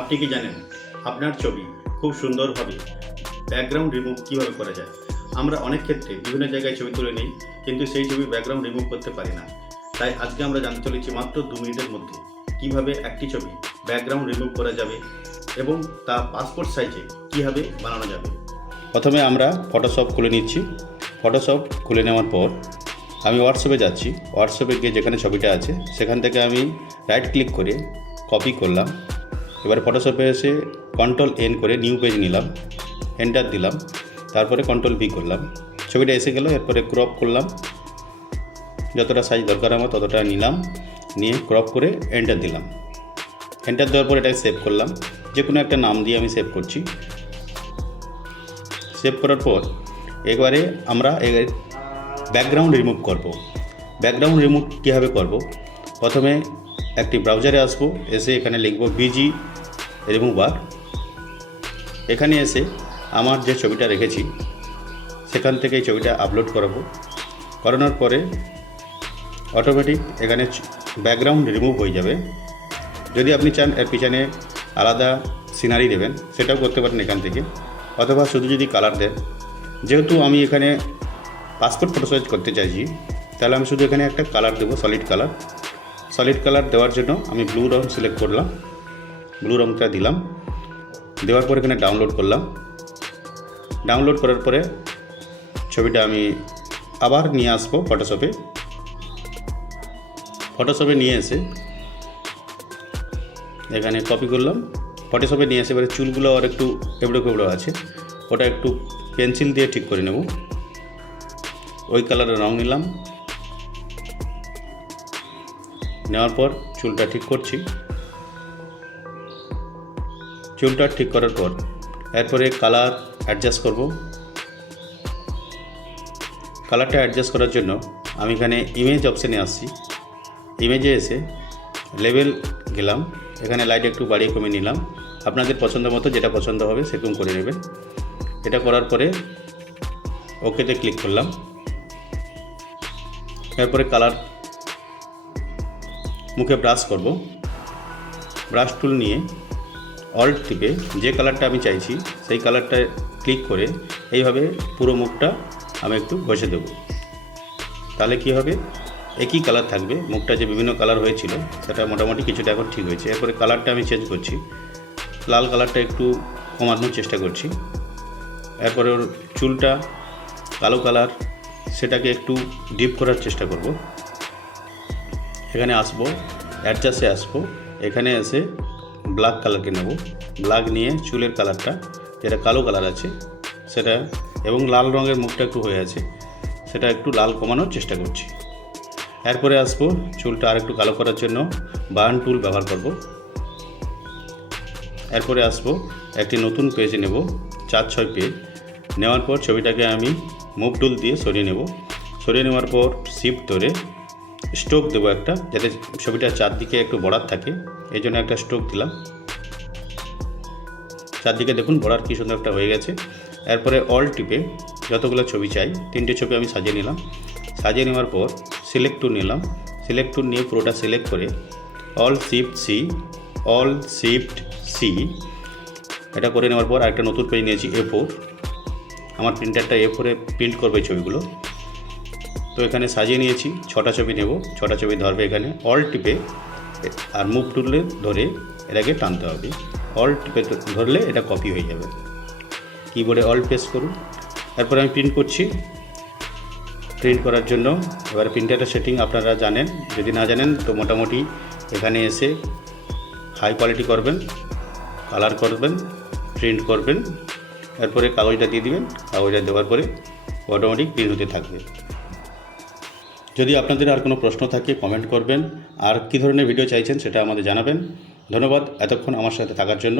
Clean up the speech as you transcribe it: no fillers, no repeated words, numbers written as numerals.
আপনি কি জানেন আপনার ছবি খুব সুন্দরভাবে ব্যাকগ্রাউন্ড রিমুভ কীভাবে করা যায়? আমরা অনেক ক্ষেত্রে বিভিন্ন জায়গায় ছবি তুলে নিই, কিন্তু সেই ছবি ব্যাকগ্রাউন্ড রিমুভ করতে পারি না। তাই আজকে আমরা জানতে চলেছি মাত্র 2 মিনিটের মধ্যে কীভাবে একটি ছবি ব্যাকগ্রাউন্ড রিমুভ করা যাবে এবং তা পাসপোর্ট সাইজে কীভাবে বানানো যাবে। প্রথমে আমরা ফটোশপ খুলে নিচ্ছি। ফটোশপ খুলে নেওয়ার পর আমি হোয়াটসঅ্যাপে যাচ্ছি। হোয়াটসঅ্যাপে গিয়ে যেখানে ছবিটা আছে সেখান থেকে আমি রাইট ক্লিক করে কপি করলাম। এবার ফটোশপে এসে Ctrl+N করে নিউ পেজ নিলাম, এন্টার দিলাম, তারপরে Ctrl+V করলাম। ছবিটা এসে গেল। এরপরে ক্রপ করলাম, যতটা সাইজ দরকার আমার ততটা নিলাম, নিয়ে ক্রপ করে এন্টার দিলাম। এন্টার দেওয়ার পর এটাকে সেভ করলাম। যে কোনো একটা নাম দিয়ে আমি সেভ করছি। সেভ করার পর এবারে আমরা ব্যাকগ্রাউন্ড রিমুভ করব। ব্যাকগ্রাউন্ড রিমুভ কীভাবে করব? প্রথমে একটি ব্রাউজারে আসবো, এসে এখানে লিখব বিজি রিমুভার। এখানে এসে আমার যে ছবিটা রেখেছি সেখান থেকে এই ছবিটা আপলোড করাবো। করানোর পরে অটোমেটিক এখানে ব্যাকগ্রাউন্ড রিমুভ হয়ে যাবে। যদি আপনি চান এর পিছনে আলাদা সিনারি দেবেন সেটাও করতে পারেন এখান থেকে, অথবা শুধু যদি কালার দেন। যেহেতু আমি এখানে পাসপোর্ট ফটো সাইজ করতে চাইছি, তাহলে আমি শুধু এখানে একটা কালার দেবো, সলিড কালার। সলিড কালার দেওয়ার জন্য আমি ব্লু রং সিলেক্ট করলাম, ব্লু রংটা দিলাম। দেওয়ার পর এখানে ডাউনলোড করলাম। ডাউনলোড করার পরে ছবিটা আমি আবার নিয়ে আসবো ফটোশপে। ফটোশপে নিয়ে এসে এখানে কপি করলাম। ফটোশপে নিয়ে এসে এবারে চুলগুলো আর একটু এবড়ো কেবড়ো আছে, ওটা একটু পেন্সিল দিয়ে ঠিক করে নেব। ওই কালারের রং নিলাম, নেওয়ার পর চুলটা ঠিক করছি। চুলটা ঠিক করার পর এরপরে কালার অ্যাডজাস্ট করব। কালারটা অ্যাডজাস্ট করার জন্য আমি এখানে ইমেজ অপশানে আসছি। ইমেজে এসে লেভেল গেলাম, এখানে লাইট একটু বাড়িয়ে কমিয়ে নিলাম। আপনাদের পছন্দ মতো যেটা পছন্দ হবে সেরকম করে নেবেন। এটা করার পরে ওকেতে ক্লিক করলাম। এরপরে কালার মুখে ব্রাশ করব। ব্রাশ টুল নিয়ে অল্ট টিপে যে কালারটা আমি চাইছি সেই কালারটা ক্লিক করে এইভাবে পুরো মুখটা আমি একটু ঘষে দেব। তাহলে কি হবে, একই কালার থাকবে। মুখটা যে বিভিন্ন কালার হয়েছিল সেটা মোটামুটি কিছুটা এখন ঠিক হয়েছে। এরপরে কালারটা আমি চেঞ্জ করছি, লাল কালারটা একটু কমানোর চেষ্টা করছি। এরপরে ওর চুলটা কালো কালার, সেটাকে একটু ডিপ করার চেষ্টা করব। এখানে আসবো, অ্যাডজাস্টে আসবো, এখানে এসে ব্ল্যাক কালারকে নেব। ব্ল্যাক নিয়ে চুলের কালারটা যেটা কালো কালার আছে সেটা, এবং লাল রঙের মুখটা একটু হয়ে আছে, সেটা একটু লাল কমানোর চেষ্টা করছি। এরপরে আসবো চুলটা আর একটু কালো করার জন্য বার্ন টুল ব্যবহার করব। এরপরে আসবো একটি নতুন পেজ নেব, 4-6 পেজ। নেওয়ার পর ছবিটাকে আমি মুভ টুল দিয়ে সরিয়ে নেব। সরিয়ে নেওয়ার পর শিফট ধরে স্ট্রোক দেবো একটা, যাতে ছবিটার চারদিকে একটু বর্ডার থাকে, এই জন্য একটা স্ট্রোক দিলাম। চারদিকে দেখুন বর্ডার কী সুন্দর একটা হয়ে গেছে। এরপরে অল টিপে যতগুলো ছবি চাই 3টে ছবি আমি সাজিয়ে নিলাম। সাজিয়ে নেওয়ার পর সিলেক্ট টুল নিলাম। সিলেক্ট টুল নিয়ে পুরোটা সিলেক্ট করে অল শিফট সি এটা করে নেওয়ার পর আরেকটা নতুন পেজ নিয়েছি A4। আমার প্রিন্টারটা A4-এ প্রিন্ট করবে ছবিগুলো। তো এখানে সাজিয়ে নিয়েছি, 6টা ছবি নেব। 6টা ছবি ধরবে এখানে অল টিপে, আর মুভ টুলে ধরে এটাকে টানতে হবে। অল টিপে ধরলে এটা কপি হয়ে যাবে। কিবোর্ডে অল প্রেস করুন। এরপর আমি প্রিন্ট করছি। প্রিন্ট করার জন্য এবার প্রিন্টারের সেটিং আপনারা জানেন, যদি না জানেন তো মোটামুটি এখানে এসে হাই কোয়ালিটি করবেন, কালার করবেন, প্রিন্ট করবেন। এরপরে কাগজটা দিয়ে দিবেন। কাগজটা দেওয়ার পরে অটোমেটিক প্রিন্ট হতে থাকবে। যদি আপনাদের আর কোনো প্রশ্ন থাকে কমেন্ট করবেন, আর কী ধরনের ভিডিও চাইছেন সেটা আমাদের জানাবেন। ধন্যবাদ এতক্ষণ আমার সাথে থাকার জন্য।